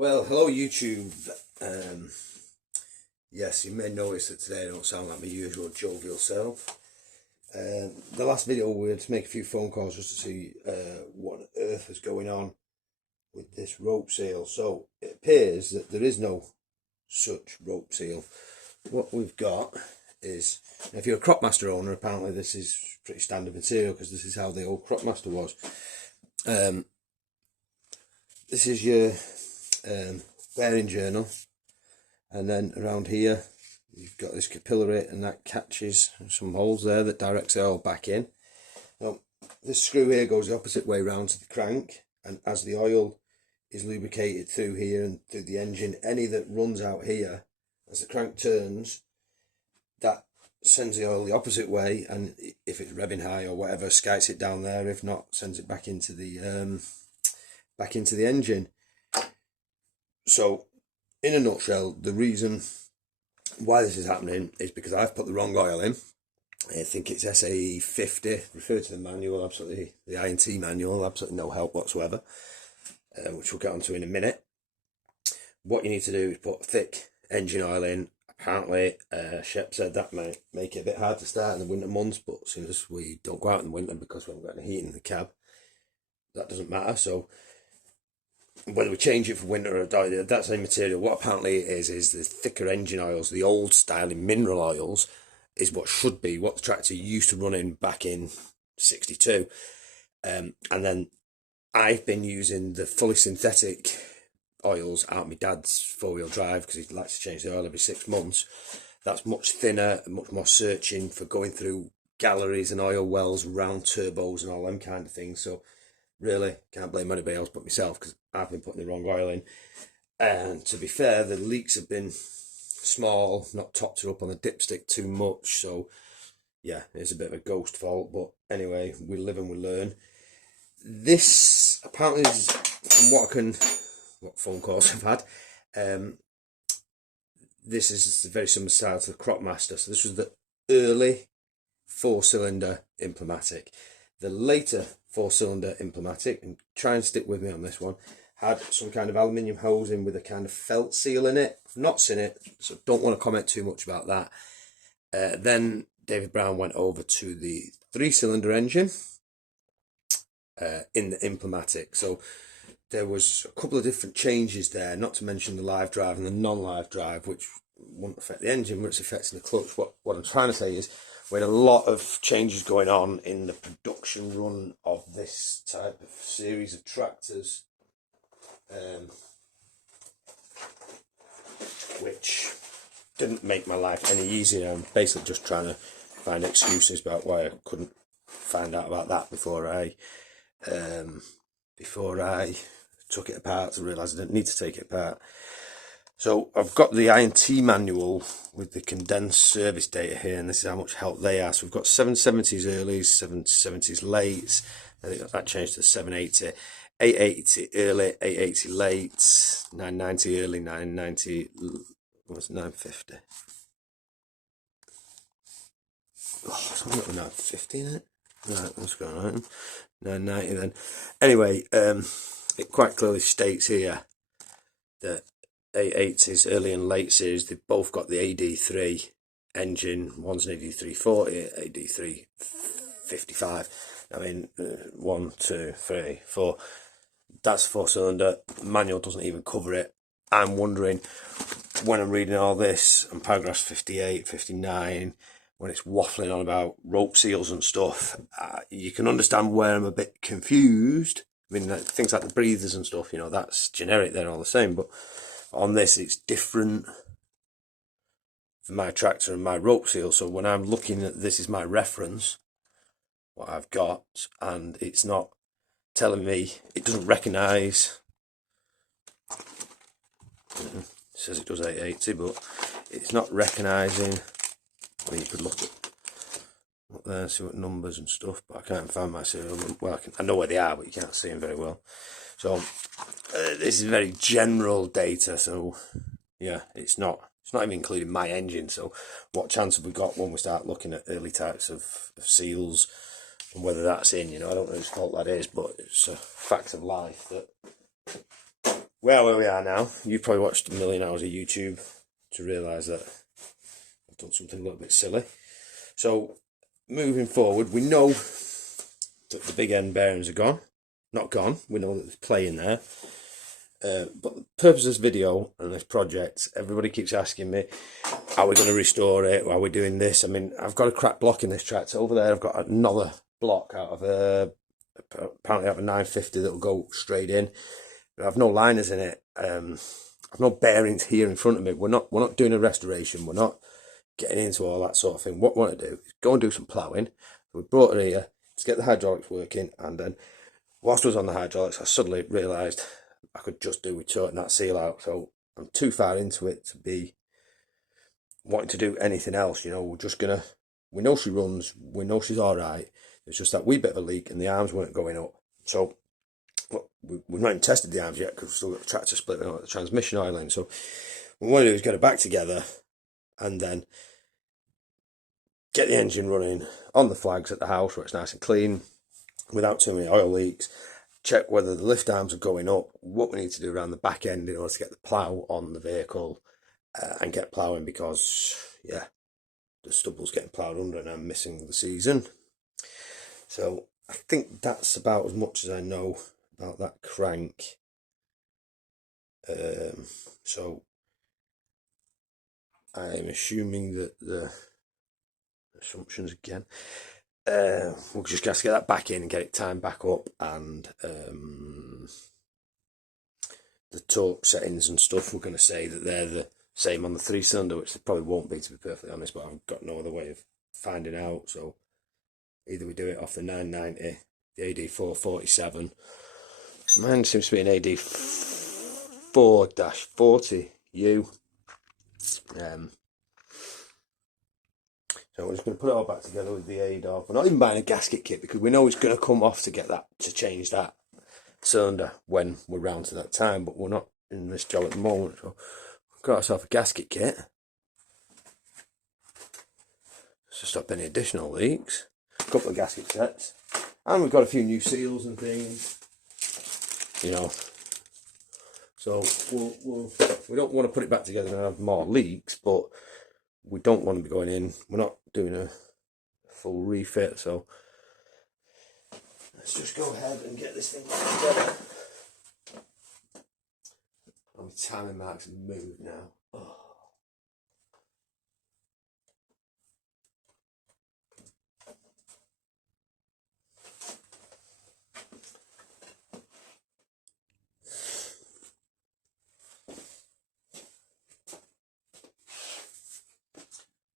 Well, hello YouTube. Yes, you may notice that today I don't sound like my usual jovial self. The last video we had to make a few phone calls just to see what on earth was going on with this rope seal. So it appears that there is no such rope seal. What we've got is, if you're a Cropmaster owner, apparently this is pretty standard material because this is how the old Cropmaster was. This is your bearing journal, and then around here you've got this capillary, and that catches some holes there that directs the oil back in. Now this screw here goes the opposite way round to the crank, and as the oil is lubricated through here and through the engine, any that runs out here as the crank turns, that sends the oil the opposite way, and if it's revving high or whatever, skites it down there. If not, sends it back into the engine. So in a nutshell, the reason why this is happening is because I've put the wrong oil in. I think it's SAE 50, refer to the manual, absolutely, the INT manual, absolutely no help whatsoever, which we'll get onto in a minute. What you need to do is put thick engine oil in. Apparently, Shep said that might make it a bit hard to start in the winter months, but as soon as we don't go out in the winter because we haven't got any heat in the cab, that doesn't matter. So whether we change it for winter or that same material, what apparently it is the thicker engine oils, the old style in mineral oils, is what should be what the tractor used to run in back in 62. And then I've been using the fully synthetic oils out of my dad's four-wheel drive because he likes to change the oil every 6 months. That's much thinner and much more searching for going through galleries and oil wells, round turbos and all them kind of things. So really can't blame anybody else but myself because I've been putting the wrong oil in. And to be fair, the leaks have been small, not topped her up on the dipstick too much. So yeah, it's a bit of a ghost fault, but anyway, we live and we learn. This apparently is, from what phone calls I've had, this is very similar style to the Cropmaster. So this was the early 4-cylinder Implematic. The later 4-cylinder Implematic, and try and stick with me on this one, had some kind of aluminium hosing with a kind of felt seal in it. I've not seen it, so don't want to comment too much about that. Then David Brown went over to the 3-cylinder engine in the Implematic. So there was a couple of different changes there, not to mention the live drive and the non-live drive, which won't affect the engine, but it's affecting the clutch. What I'm trying to say is we had a lot of changes going on in the production run of this type of series of tractors, which didn't make my life any easier. I'm basically just trying to find excuses about why I couldn't find out about that before I took it apart to realise I didn't need to take it apart. So I've got the INT manual with the condensed service data here, and this is how much help they are. So we've got 770s early, 770s late. I think that changed to 780, 880 early, 880 late, 990 early, 990, what's 950? Oh, I've got 950 in it. Right, what's going on? 990 then. Anyway, it quite clearly states here that 880s early and late series, they've both got the AD3 engine. One's an AD340, AD355. I mean, 1, 2, 3, 4. That's 4-cylinder. Manual doesn't even cover it. I'm wondering, when I'm reading all this, and paragraphs 58, 59, when it's waffling on about rope seals and stuff, you can understand where I'm a bit confused. I mean, things like the breathers and stuff, you know, that's generic, they're all the same, but on this it's different for my tractor and my rope seal. So when I'm looking at this is my reference, what I've got, and it's not telling me, it doesn't recognise, it says it does 880, but it's not recognising. Well, you could look there and see what numbers and stuff, but I can't find my serial number. Well, I know where they are, but you can't see them very well. So this is very general data, so yeah, it's not even including my engine. So what chance have we got when we start looking at early types of seals and whether that's in, you know, I don't know whose fault that is, but it's a fact of life that Well, where we are now, you've probably watched a million hours of YouTube to realise that I've done something a little bit silly. So, moving forward, we know that the big end bearings are gone. Not gone, we know that there's play in there. But the purpose of this video and this project, everybody keeps asking me, are we going to restore it? Are we doing this? I mean, I've got a cracked block in this tractor. Over there, I've got another block out of apparently out of a 950 that will go straight in. I've no liners in it. I've no bearings here in front of me. We're not doing a restoration. We're not getting into all that sort of thing. What we want to do is go and do some ploughing. We brought it here to get the hydraulics working, and then whilst I was on the hydraulics, I suddenly realised I could just do with sorting that seal out. So I'm too far into it to be wanting to do anything else. You know, we know she runs, we know she's all right. It's just that wee bit of a leak and the arms weren't going up. So we've not even tested the arms yet because we've still got the tractor split and the transmission oil in. So what we want to do is get it back together and then get the engine running on the flags at the house where it's nice and clean without too many oil leaks. Check whether the lift arms are going up, what we need to do around the back end in order to get the plough on the vehicle and get ploughing, because yeah, the stubble's getting ploughed under and I'm missing the season. So I think that's about as much as I know about that crank. So I'm assuming that the assumptions again, we'll just have to get that back in and get it timed back up, and the torque settings and stuff, we're going to say that they're the same on the 3-cylinder, which they probably won't be, to be perfectly honest, but I've got no other way of finding out. So either we do it off the 990, the AD447. Mine seems to be an AD4-40U. So we're just going to put it all back together with the aid of, we're not even buying a gasket kit because we know it's going to come off to get that, to change that cylinder when we're round to that time, but we're not in this job at the moment. So we've got ourselves a gasket kit to stop any additional leaks, a couple of gasket sets, and we've got a few new seals and things, you know. So we don't want to put it back together and have more leaks, but we don't want to be going in, we're not doing a full refit, so let's just go ahead and get this thing together. My timing marks have moved now. Oh.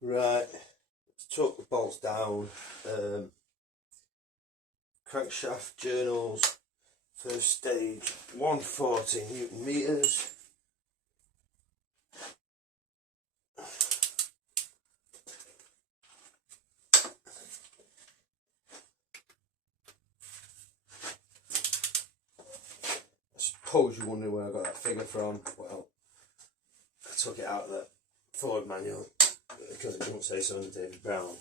Right, let's tuck the bolts down. Crankshaft journals, first stage 140 Newton meters. I suppose you're wondering where I got that figure from. Well, I took it out of the Ford manual because it doesn't say so on David Brown.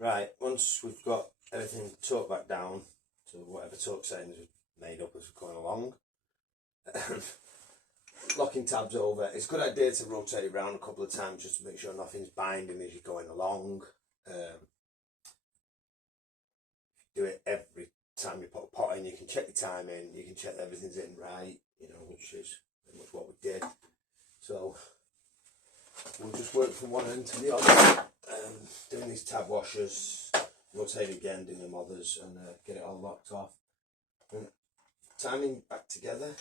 Right, once we've got everything torqued back down to whatever torque settings we've made up as we're going along, locking tabs over, it's a good idea to rotate it around a couple of times just to make sure nothing's binding as you're going along. Do it every time you put a pot in, you can check your time in, you can check that everything's in right, you know, which is pretty much what we did. So we'll just work from one end to the other, doing these tab washers, rotate again, doing the others, and get it all locked off. And timing back together.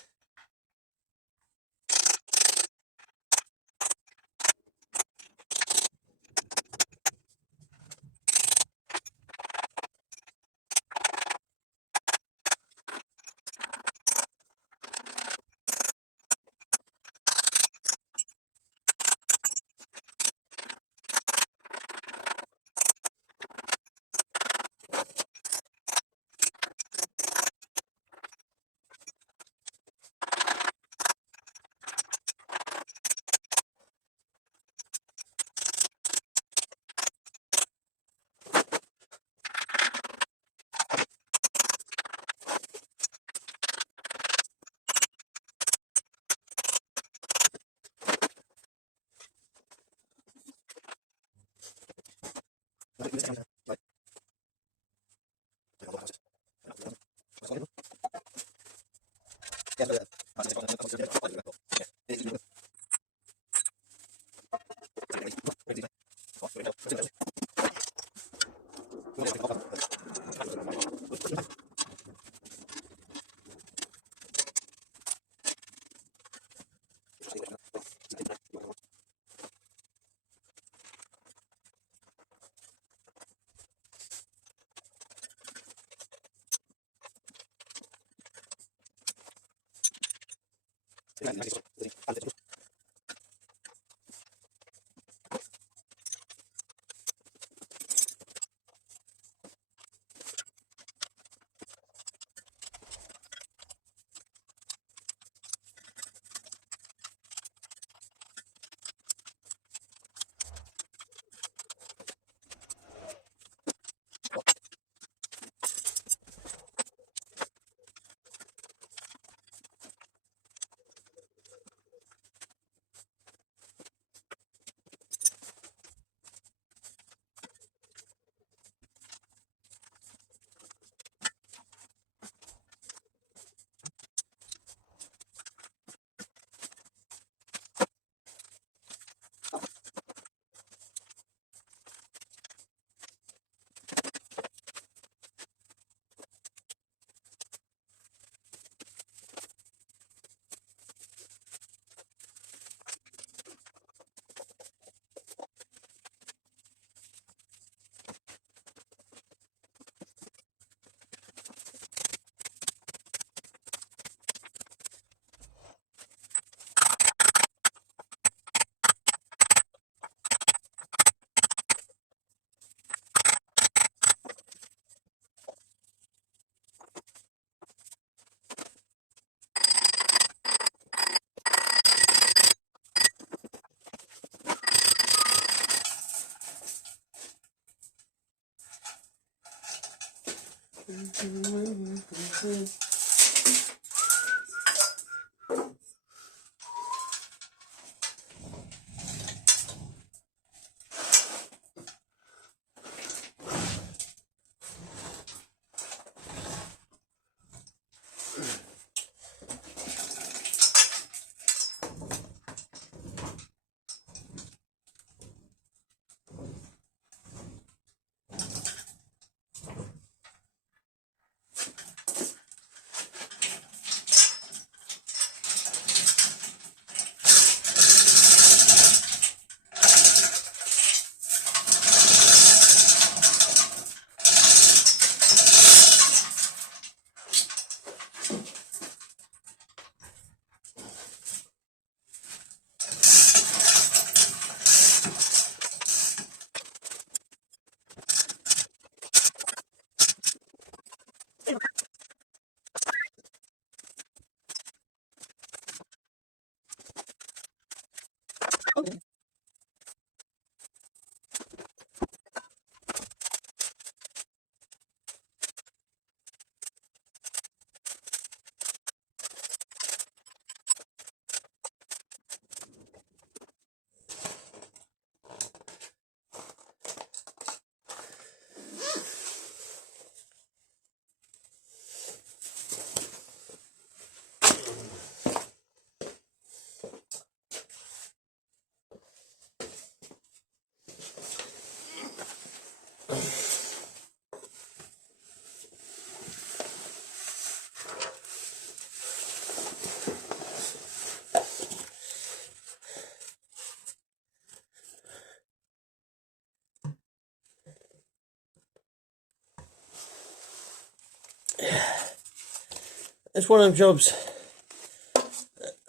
it's one of them jobs.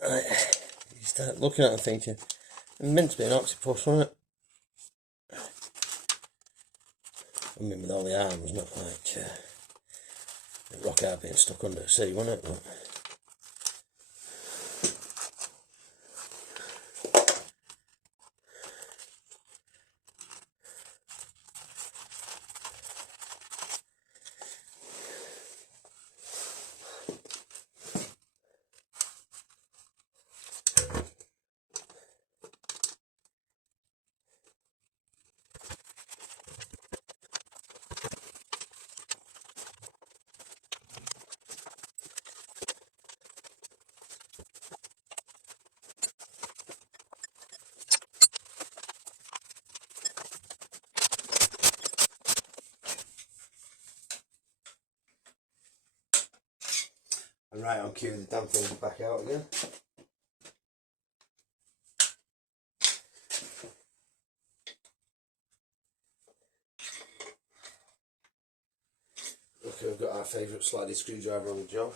You start looking at it and thinking, it's meant to be an octopus, wasn't it? I mean, with all the arms, not like the rock art being stuck under the sea, wasn't it? But And right on cue, the damn thing's back out again. Look, we've got our favourite slidey screwdriver on the job.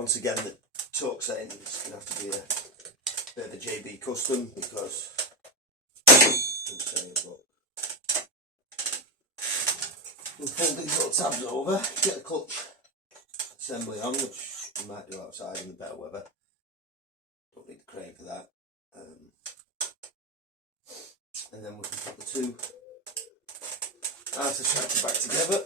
Once again, the torque setting is going to have to be a bit of a JB custom because we'll fold these little tabs over, get the clutch assembly on, which we might do outside in the better weather. Don't need the crane for that. And then we can put the two outer tractor back together.